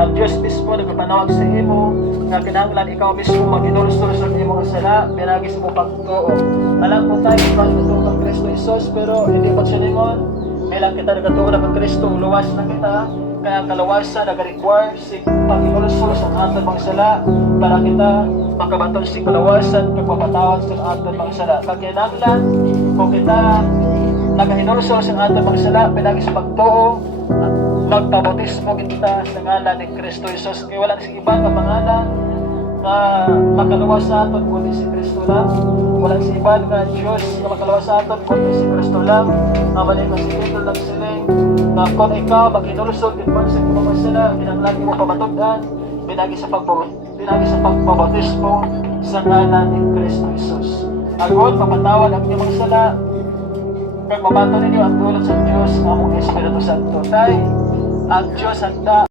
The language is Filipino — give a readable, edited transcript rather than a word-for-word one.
ang Diyos mismo nagpanawag sa imo nga kinahanglan ikaw mismo maghinulsol sa imong sala pinagi sa imong pagtuo. Alam ko tayo kung ito kang Kristo Jesus, pero hindi pa siya nimon. Kailang kita nagatuo na kang Kristo, luwas na kita. Kaya ang kalawasan nag-require si paghinulsol sa ating mga sala para kita makabaton si kalawasan pagpapatawad sa ating mga sala. Kagkinahanglan kung kita nagahinulsol sa ating mga sala pinagi sa pagtuo, magpabautismo kita sa ngalan ni Kristo Jesus. Kaya wala si iba nga pangalan na makaluwas sa aton kundi si Kristo lang. Wala si iba nga Diyos na makaluwas sa aton kundi si Kristo lang. Ang maling masikito lang siling na kung ikaw maghinulsol din man sa mga sala, kinahanglan mo pamatudan pinagi sa pagpabautismo sa ngalan ni Kristo Jesus. Agon papatawad ang inyong sala kaya mabato ninyo ang tulad sa Diyos ng among Espiritu Santo. Tay, ang Diyos handa